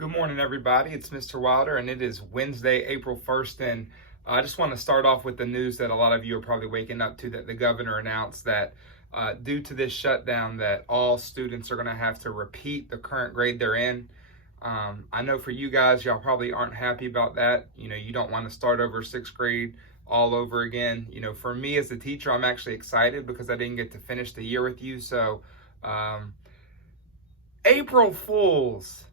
Good morning, everybody. It's Mr. Wilder, and it is Wednesday, April 1st. And I just want to start off with the news that a lot of you are probably waking up to, that the governor announced that due to this shutdown, that all students are going to have to repeat the current grade they're in. I know for you guys, y'all probably aren't happy about that. You don't want to start over sixth grade all over again. For me as a teacher, I'm actually excited because I didn't get to finish the year with you. So, April Fools.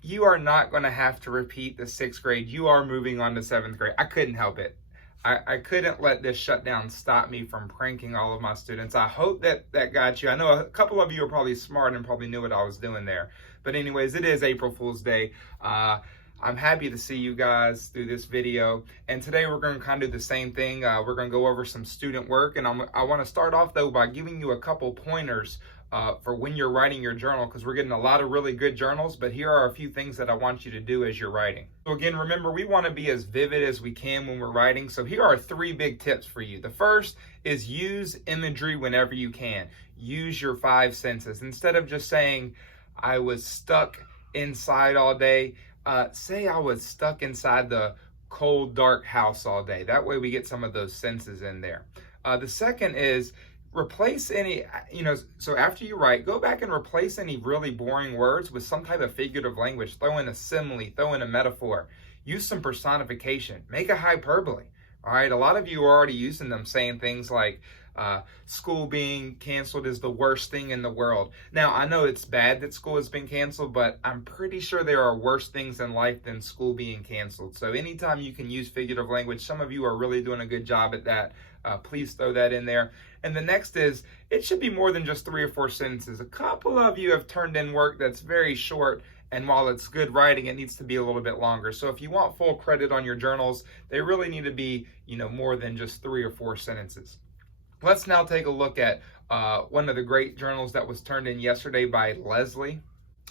You are not going to have to repeat the sixth grade. You are moving on to seventh grade. I couldn't help it. I couldn't let this shutdown stop me from pranking all of my students. I hope that got you. I know a couple of you are probably smart and probably knew what I was doing there. But anyways, it is April Fool's Day. I'm happy to see you guys through this video. And today we're going to kind of do the same thing. We're going to go over some student work. And I want to start off, though, by giving you a couple pointers for when you're writing your journal, because we're getting a lot of really good journals, but here are a few things that I want you to do as you're writing. So again, remember, we want to be as vivid as we can when we're writing. So here are 3 big tips for you. The first is use imagery whenever you can. Use your 5 senses. Instead of just saying, I was stuck inside all day, say I was stuck inside the cold, dark house all day. That way we get some of those senses in there. The second is replace any, so after you write, go back and replace any really boring words with some type of figurative language. Throw in a simile, throw in a metaphor, use some personification, make a hyperbole. All right, a lot of you are already using them, saying things like, school being canceled is the worst thing in the world. Now, I know it's bad that school has been canceled, but I'm pretty sure there are worse things in life than school being canceled. So anytime you can use figurative language, some of you are really doing a good job at that. Please throw that in there. And the next is, it should be more than just 3 or 4 sentences. A couple of you have turned in work that's very short, and while it's good writing, it needs to be a little bit longer. So if you want full credit on your journals, they really need to be, more than just 3 or 4 sentences. Let's now take a look at one of the great journals that was turned in yesterday by Leslie.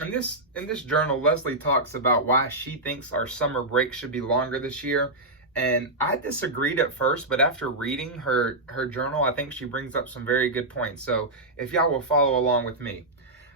In this journal, Leslie talks about why she thinks our summer break should be longer this year. And I disagreed at first, but after reading her journal, I think she brings up some very good points. So if y'all will follow along with me.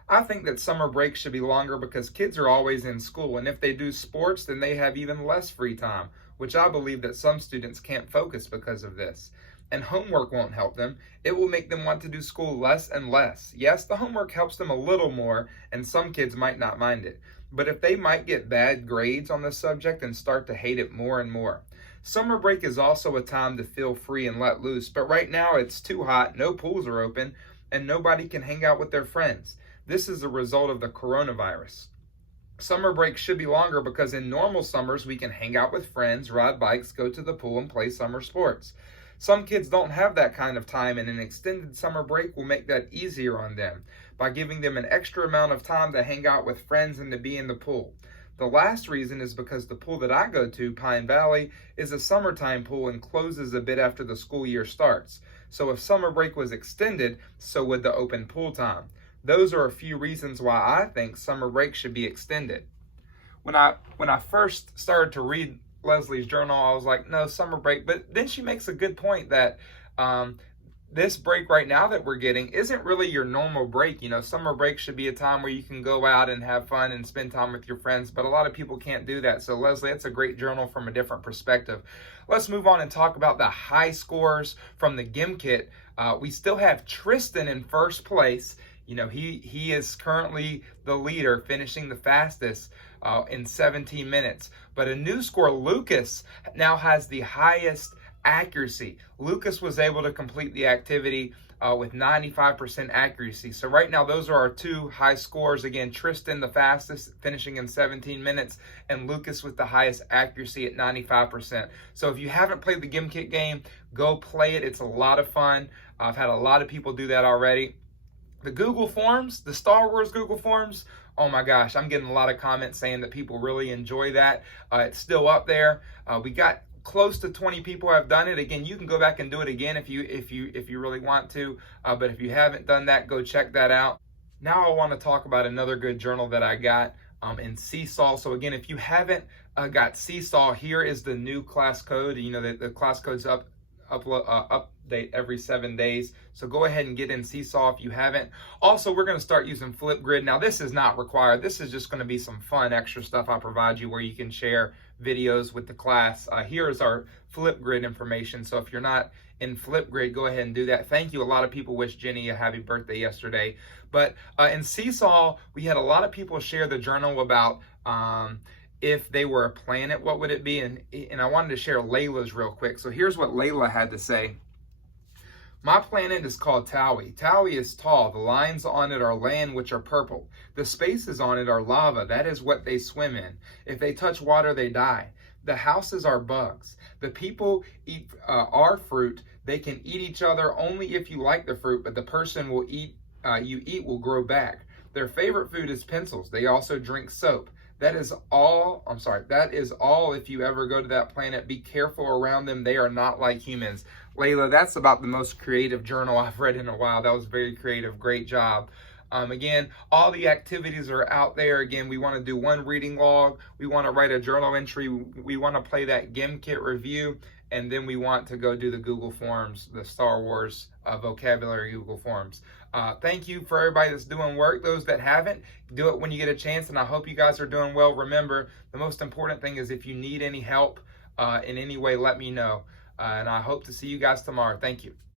I think that summer break should be longer because kids are always in school. And if they do sports, then they have even less free time, which I believe that some students can't focus because of this. And homework won't help them. It will make them want to do school less and less. Yes, the homework helps them a little more, and some kids might not mind it. But if they might get bad grades on the subject and start to hate it more and more. Summer break is also a time to feel free and let loose, but right now it's too hot, no pools are open, and nobody can hang out with their friends. This is a result of the coronavirus. Summer break should be longer because in normal summers we can hang out with friends, ride bikes, go to the pool, and play summer sports. Some kids don't have that kind of time, and an extended summer break will make that easier on them by giving them an extra amount of time to hang out with friends and to be in the pool. The last reason is because the pool that I go to, Pine Valley, is a summertime pool and closes a bit after the school year starts. So if summer break was extended, so would the open pool time. Those are a few reasons why I think summer break should be extended. When I first started to read Leslie's journal, I was like, no, summer break. But then she makes a good point that this break right now that we're getting isn't really your normal break. Summer break should be a time where you can go out and have fun and spend time with your friends, but a lot of people can't do that. So Leslie, that's a great journal from a different perspective. Let's move on and talk about the high scores from the GIM-KIT. We still have Tristan in first place. He is currently the leader, finishing the fastest in 17 minutes. But a new score, Lucas, now has the highest accuracy. Lucas was able to complete the activity with 95% accuracy. So right now, those are our 2 high scores. Again, Tristan the fastest, finishing in 17 minutes, and Lucas with the highest accuracy at 95%. So if you haven't played the GIM-KIT game, go play it. It's a lot of fun. I've had a lot of people do that already. The Google Forms, the Star Wars Google Forms, oh my gosh, I'm getting a lot of comments saying that people really enjoy that. It's still up there. We got close to 20 people have done it. Again, you can go back and do it again if you really want to. But if you haven't done that, go check that out. Now I want to talk about another good journal that I got in Seesaw. So again, if you haven't got Seesaw, here is the new class code. The class code's up update every 7 days. So go ahead and get in Seesaw if you haven't. Also, we're going to start using Flipgrid. Now, this is not required. This is just going to be some fun extra stuff I provide you where you can share videos with the class. Here is our Flipgrid information. So if you're not in Flipgrid, go ahead and do that. Thank you. A lot of people wished Jenny a happy birthday yesterday. But in Seesaw, we had a lot of people share the journal about if they were a planet, what would it be? And I wanted to share Layla's real quick. So here's what Layla had to say. My planet is called Taui. Taui is tall. The lines on it are land, which are purple. The spaces on it are lava. That is what they swim in. If they touch water, they die. The houses are bugs. The people eat our fruit. They can eat each other only if you like the fruit, but the person will eat you eat will grow back. Their favorite food is pencils. They also drink soap. That is all if you ever go to that planet. Be careful around them. They are not like humans. Layla, that's about the most creative journal I've read in a while. That was very creative. Great job. Again, all the activities are out there. Again, we want to do one reading log. We want to write a journal entry. We want to play that GimKit review. And then we want to go do the Google Forms, the Star Wars vocabulary Google Forms. Thank you for everybody that's doing work. Those that haven't, do it when you get a chance. And I hope you guys are doing well. Remember, the most important thing is if you need any help in any way, let me know. And I hope to see you guys tomorrow. Thank you.